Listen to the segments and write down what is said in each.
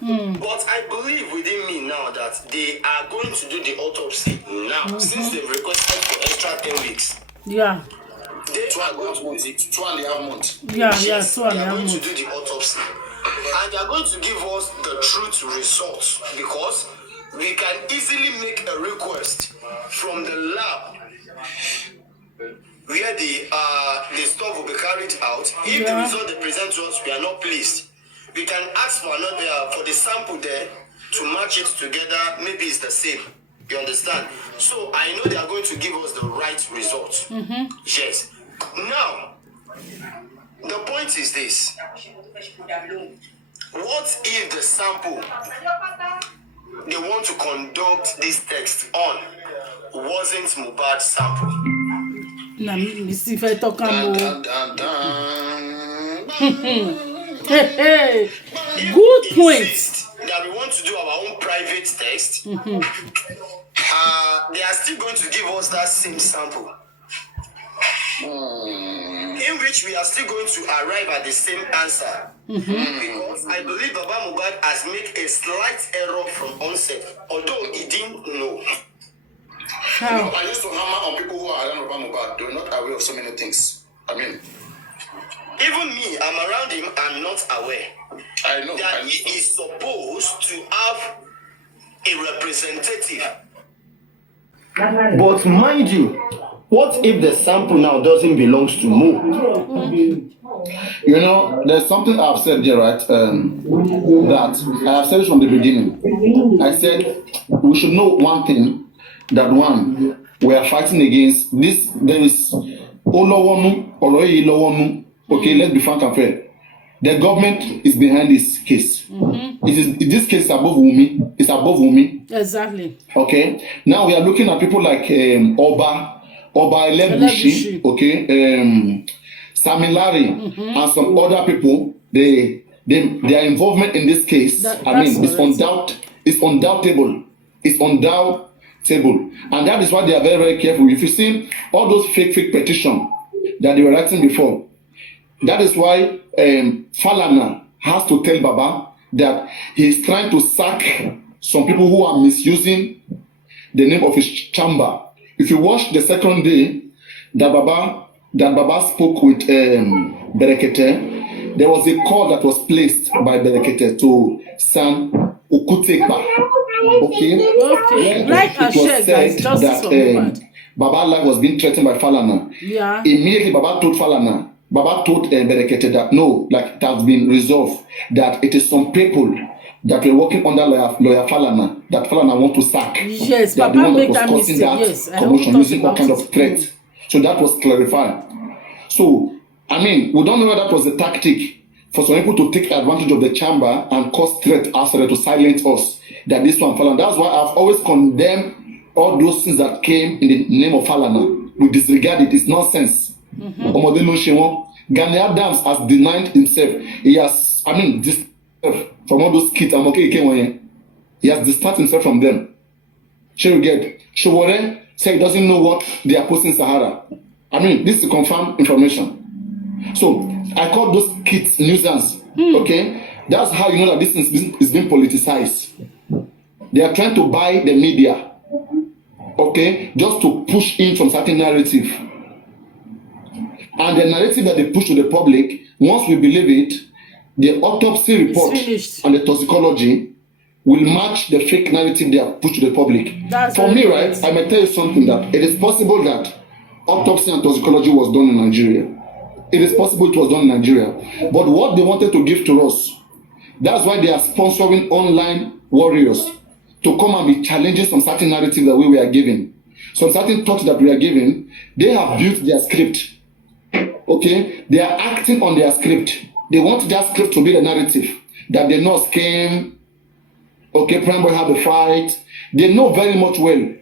But I believe within me now that they are going to do the autopsy now, since they've requested for extra 10 weeks. Yeah. They are going to do it 2.5 months. Yeah, Yes, yeah, 2.5 they are going months. to do the autopsy. And they are going to give us the truth results, because we can easily make a request from the lab where the stuff will be carried out. If the result they present to us, we are not pleased, we can ask for another for the sample there to match it together. Maybe it's the same. You understand? So I know they are going to give us the right results. Yes. Now, the point is this: what if the sample they want to conduct this test on wasn't mohbad sample? Na me see if I talk am. Hey, good point. That we want to do our own private test. They are still going to give us that same sample, in which we are still going to arrive at the same answer. Because I believe Baba Mohbad has made a slight error from onset, although he didn't know. How? You know, I used to hammer on people who are around Baba Mohbad. They're not aware of so many things. I mean, even me, I'm around him, I'm not aware I know that he is supposed to have a representative. But mind you, what if the sample now doesn't belong to Mo? You know, there's something I've said here, right? That I have said it from the beginning. I said we should know one thing, that one, we are fighting against this. There is Olowonu, Oloyilowonu. Okay, let's be frank and fair. The government is behind this case. This case is above Wumi. It's above Wumi. Exactly. Okay. Now we are looking at people like Oba ELEGUSHI. Okay. Samilari and some other people. Their involvement in this case. It's undoubtable. It's undoubtable, and that is why they are very, very careful. If you see all those fake petitions that they were writing before, that is why Falana has to tell Baba that he is trying to sack some people who are misusing the name of his chamber. If you watch the second day that Baba spoke with Brekete, there was a call that was placed by Brekete to San Okutekpa. Okay. Like I said, guys, justice for Mohbad. Baba life was being threatened by Falana. Yeah. Immediately, Baba told Brekete that no, like it has been resolved, that it is some people that were working under lawyer Falana, that Falana want to sack. Yes, that Papa made that that was causing mistake. that Yes, commotion, using all kind of threat. So that was clarified. So, I mean, we don't know whether that was a tactic for some people to take advantage of the chamber and cause threat to silence us. That this one Falana. That's why I've always condemned all those things that came in the name of Falana. We disregard it. It's nonsense. Gani Adams has denied himself. He has, distanced from all those kids. He has distanced himself from them. Showore said he doesn't know what they are posting in Sahara. This is confirmed information. So I call those kids nuisance. Okay, that's how you know that this is being politicized. They are trying to buy the media. Okay, just to push in some certain narrative. And the narrative that they push to the public, once we believe it, the autopsy report and the toxicology will match the fake narrative they have pushed to the public. For me, right, I may tell you something, that it is possible that autopsy and toxicology was done in Nigeria. It is possible it was done in Nigeria. But what they wanted to give to us, that's why they are sponsoring online warriors to come and be challenging some certain narrative that we are giving. Some certain thoughts that we are giving, they have built their script. Okay, they are acting on their script. They want that script to be the narrative. That the nurse came, okay, Prime Boy had a fight. They know very much well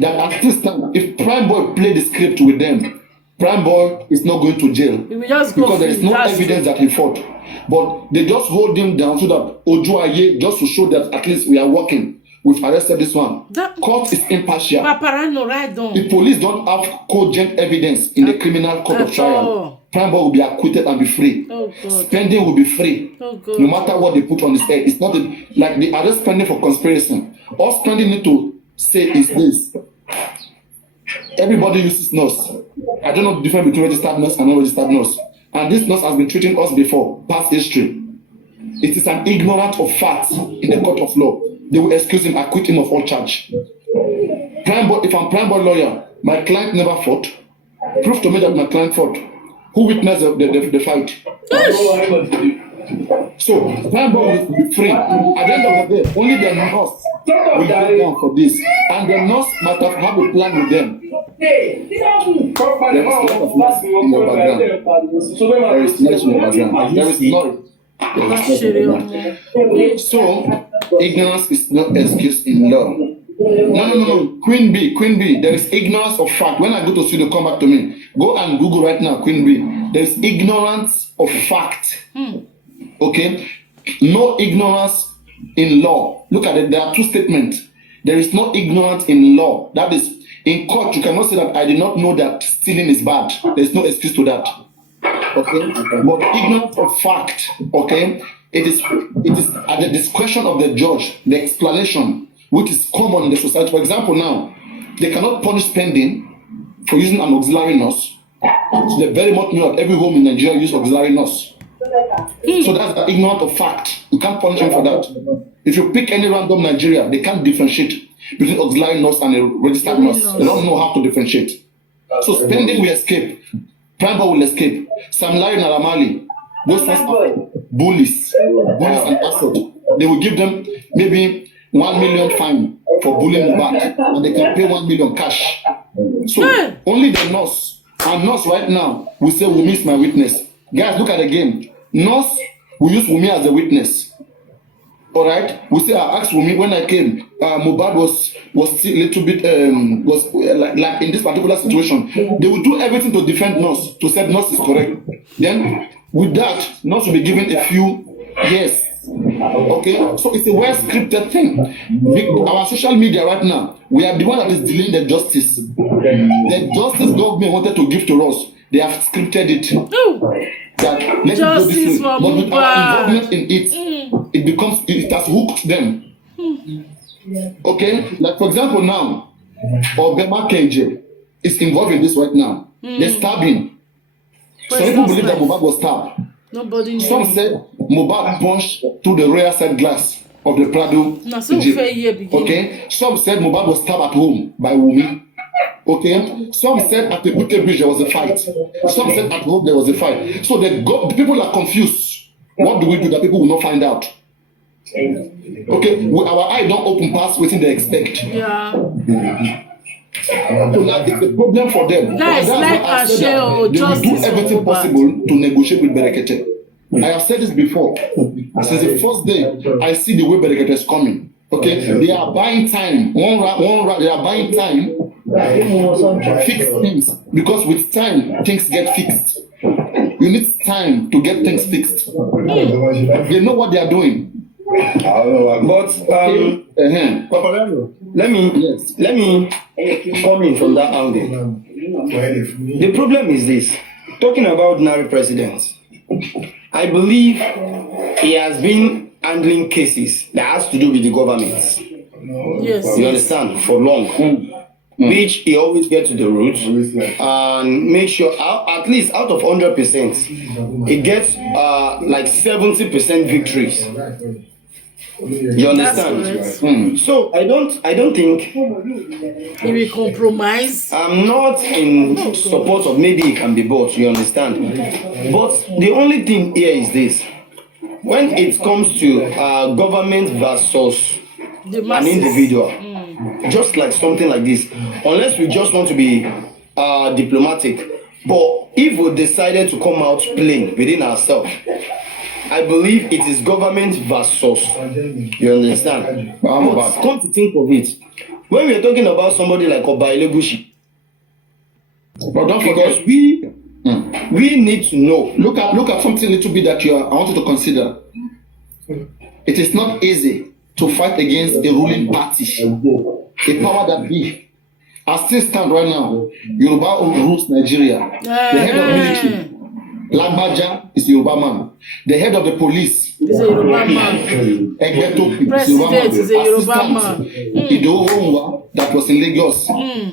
that at this time, if Prime Boy played the script with them, Prime Boy is not going to jail. Because there is no evidence that he fought. But they just hold him down so that Ojuaye, just to show that at least we are working. We've arrested this one. Court is impartial. The police don't have cogent evidence in the criminal court of trial. Prime boy will be acquitted and be free. Oh God. Spending will be free. Oh God. No matter what they put on his head. It's not like they are just spending for conspiracy. All spending need to say is this. Everybody uses nurse. I don't know the difference between registered nurse and unregistered nurse. And this nurse has been treating us before, past history. It is an ignorant of facts in the court of law. They will excuse him, acquit him of all charge. If I'm prime boy lawyer, my client never fought. Prove to me that my client fought. Who witnessed the fight? So, prime boy will be free. At the end of the day, only the nurse will go down for this. And the nurse might have a plan with them. There is a lot of mess in your background. There is mess in your background. There is not. So, ignorance is not excuse in law. No. Queen B. There is ignorance of fact. When I go to studio, come back to me. Go and Google right now, Queen B. There is ignorance of fact. Okay? No ignorance in law. Look at it. There are two statements. There is no ignorance in law. That is, in court, you cannot say that I did not know that stealing is bad. There is no excuse to that. Okay? But ignorance of fact, okay? It is at the discretion of the judge, the explanation, which is common in the society. For example, now, they cannot punish spending for using an auxiliary nurse. So they very much know that every home in Nigeria uses auxiliary nurse. So that's the ignorance of fact. You can't punish him for that. If you pick any random Nigeria, they can't differentiate between auxiliary nurse and a registered nurse. They don't know how to differentiate. So spending will escape. Prime boy will escape. Sam Larry Naramali, those ones are bullies and assault. They will give them maybe 1 million fine for bullying the back, and they can pay 1 million cash. So only the nurse, and nurse right now will say Wumi is my witness. Guys, look at the game. Nurse will use Wumi as a witness. All right, we say I asked Wumi when I came. Mohbad was still a little bit like in this particular situation. They will do everything to defend nurse, to say nurse is correct. Then with that, nurse will be given a few years. Okay, so it's a well scripted thing. Our social media right now, we are the one that is dealing the justice. The justice government wanted to give to us. They have scripted it. That let justice go but with our involvement in it, it has hooked them. Okay, like for example now, Obama KJ is involved in this right now. They're stabbing. Some people believe that Mohbad was stabbed. Nobody knows. Some said Mohbad punched through the rear side glass of the Prado. Okay, some said Mohbad was stabbed at home by Wumi. Okay, some said at the Brekete bridge there was a fight. Some said at home there was a fight. So the people are confused. What do we do that people will not find out? Okay, our eye don't open past waiting they expect. Yeah. So that is the problem for them. Guys, like I said, they will do everything possible to negotiate with Brekete. I have said this before. Since the first day, I see the way Brekete is coming. Okay, they are buying time. They are buying time. Fix things, because with time things get fixed. You need time to get things fixed. They know what they are doing. But let me come in from that angle. The problem is this: talking about Nari president, I believe he has been handling cases that has to do with the government. Yes. You understand? For long. Which he always get to the root and make sure at least out of 100%, he gets like 70% victories. You understand? So I don't think he will compromise. I'm not in support of maybe it can be bought. You understand? But the only thing here is this: when it comes to government versus an individual. Just like something like this, unless we just want to be diplomatic, but if we decided to come out plain within ourselves, I believe it is government versus. You understand? But come to think of it, when we are talking about somebody like ELEGUSHI, but don't forget, we need to know. Look at something little bit that I want you to consider. It is not easy to fight against a ruling party, a power that be. I still stand right now. Yoruba rules Nigeria. The head of military Lagbaja is a Yoruba man. The head of the police He's a Yoruba man. Egbetopi President is a Yoruba assistant man. Idowu that was in Lagos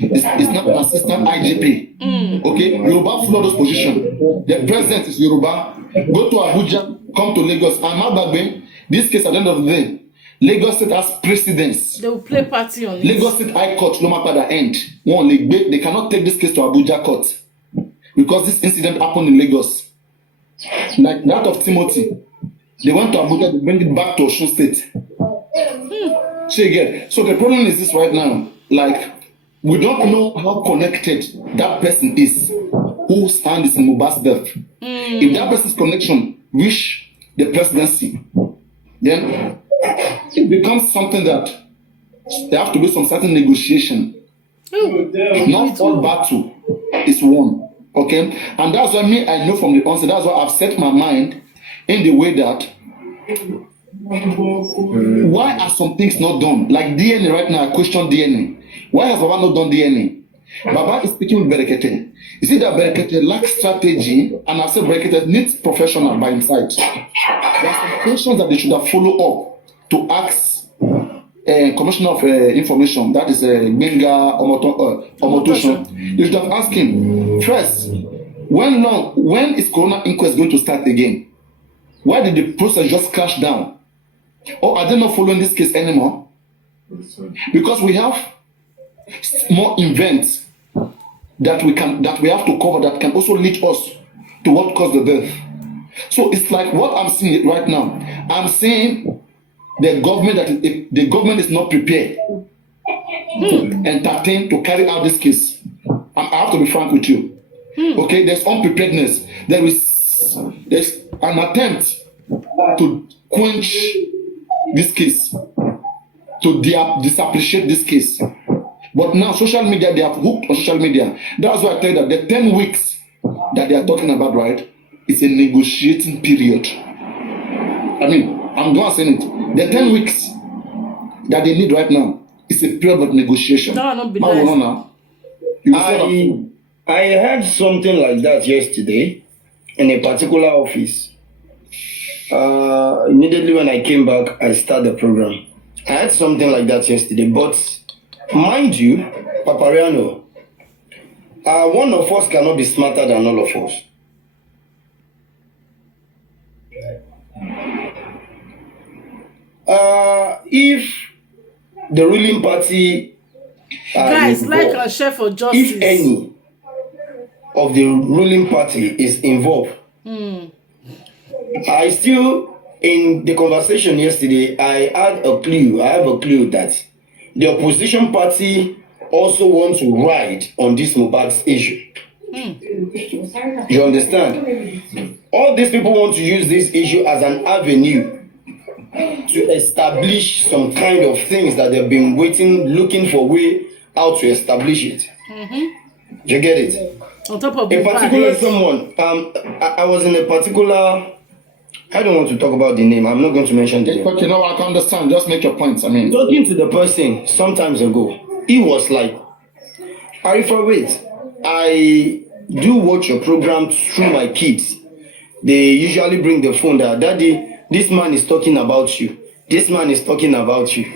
is not an assistant IGP. Okay, Yoruba follow those positions. The president is Yoruba. Go to Abuja, come to Lagos. And Mabagbe, this case at the end of the day, Lagos State has precedence. They will play party on it. Lagos State High Court no matter the end. One, they cannot take this case to Abuja Court because this incident happened in Lagos. Like that of Timothy. They went to Abuja, they bring it back to Osun State. So again, so the problem is this right now. Like, we don't know how connected that person is whose hand is in Mohbad's death. If that person's connection reach the presidency, then it becomes something that there have to be some certain negotiation. Not all battle is won. Okay? And that's why I know from the onset, that's why I've set my mind in the way that why are some things not done? Like DNA right now, I question DNA. Why has Baba not done DNA? Baba is speaking with Brekete. You see that Brekete lacks strategy, and I said Brekete needs professional by his side. There are some questions that they should have followed up to ask Commissioner of Information, that is Benga Omotofuyin. They should have asked him first, when is Corona inquest going to start again? Why did the process just crash down? Or are they not following this case anymore? Because we have more events that we have to cover that can also lead us to what caused the death. So it's like what I'm seeing right now. I'm saying the government is not prepared to entertain, to carry out this case. I have to be frank with you. Okay, there's unpreparedness. There's an attempt to quench this case, to disappreciate this case. But now social media, they have hooked on social media. That's why I tell you that the 10 weeks that they are talking about, right, it's a negotiating period. I mean, I'm the one saying it. The 10 weeks that they need right now is a period of negotiation. No, be nice. I heard something like that yesterday in a particular office. Immediately when I came back, I started the program. I had something like that yesterday, but mind you, Papariano, one of us cannot be smarter than all of us. If the ruling party guys involved, like a chef for justice, if any of the ruling party is involved, I still, in the conversation yesterday, I have a clue that the opposition party also wants to ride on this mohbad issue. You understand? All these people want to use this issue as an avenue to establish some kind of things that they've been looking for way how to establish it. You get it? On top of a particular someone, I was in a particular, I don't want to talk about the name. I'm not going to mention the name. Okay, no, I can understand. Just make your points. I mean, talking to the person sometimes ago, he was like, Arifa, wait, I do watch your program through my kids. They usually bring the phone that, Daddy, this man is talking about you. This man is talking about you.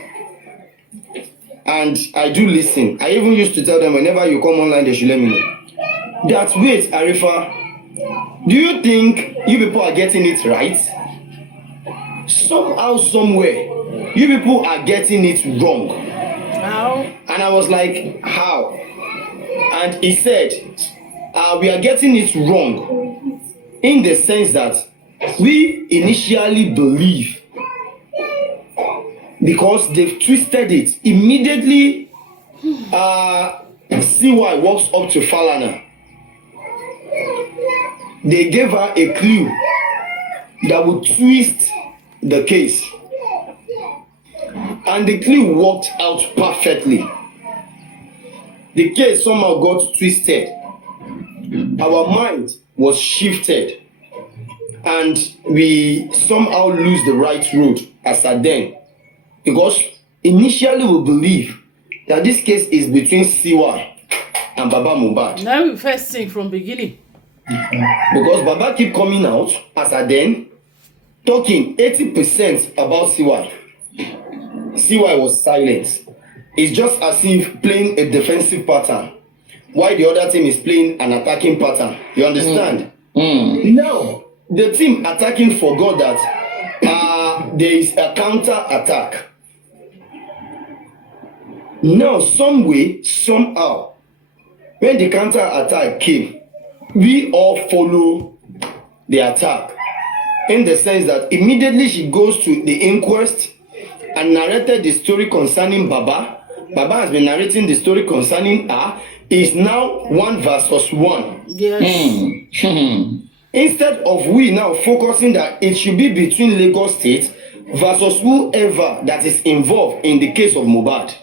And I do listen. I even used to tell them whenever you come online, they should let me know. That, wait, Arifa, do you think you people are getting it right? Somehow, somewhere, you people are getting it wrong. How? And I was like, how? And he said, we are getting it wrong in the sense that we initially believe, because they've twisted it. Immediately, CY walks up to Falana. They gave her a clue that would twist the case. And the clue worked out perfectly. The case somehow got twisted. Our mind was shifted. And we somehow lose the right road as at then. Because initially we believe that this case is between Siwa and Baba Mohbad. Now we first think from beginning. Because Baba keep coming out as a then talking 80% about CY. CY was silent. It's just as if playing a defensive pattern, while the other team is playing an attacking pattern. You understand? Now, the team attacking forgot that there is a counter attack. Now, some way, somehow, when the counter attack came, we all follow the attack. In the sense that immediately she goes to the inquest and narrated the story concerning Baba. Baba has been narrating the story concerning her. It's now 1 versus 1. Yes. Instead of we now focusing that it should be between Lagos State versus whoever that is involved in the case of Mohbad.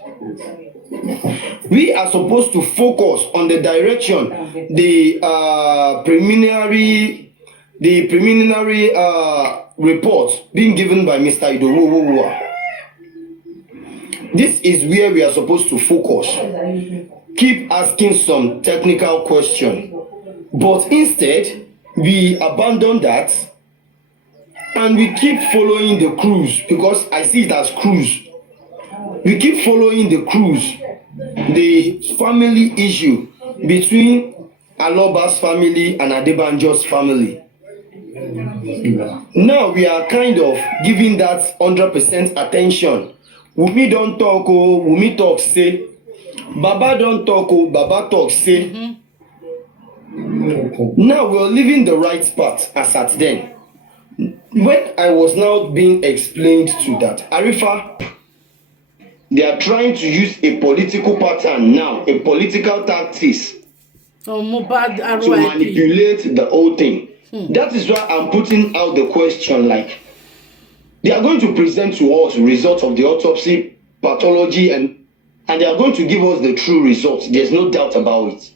We are supposed to focus on the direction the preliminary report being given by Mr. Idowu. This is where we are supposed to focus. Keep asking some technical question, but instead we abandon that and we keep following the cruise, because I see it as cruise. We keep following the cruise, the family issue between Aloba's family and Adebanjo's family. Now we are kind of giving that 100% attention. Wumi don't talk, oh, Wumi talk say. Baba don't talk, oh, Baba talk say. Now we're leaving the right path as at then. When I was now being explained to that, Arifa, they are trying to use a political pattern now, a political tactics So mohbad to manipulate the whole thing. That is why I'm putting out the question, like, they are going to present to us results of the autopsy, pathology, and they are going to give us the true results. There's no doubt about it.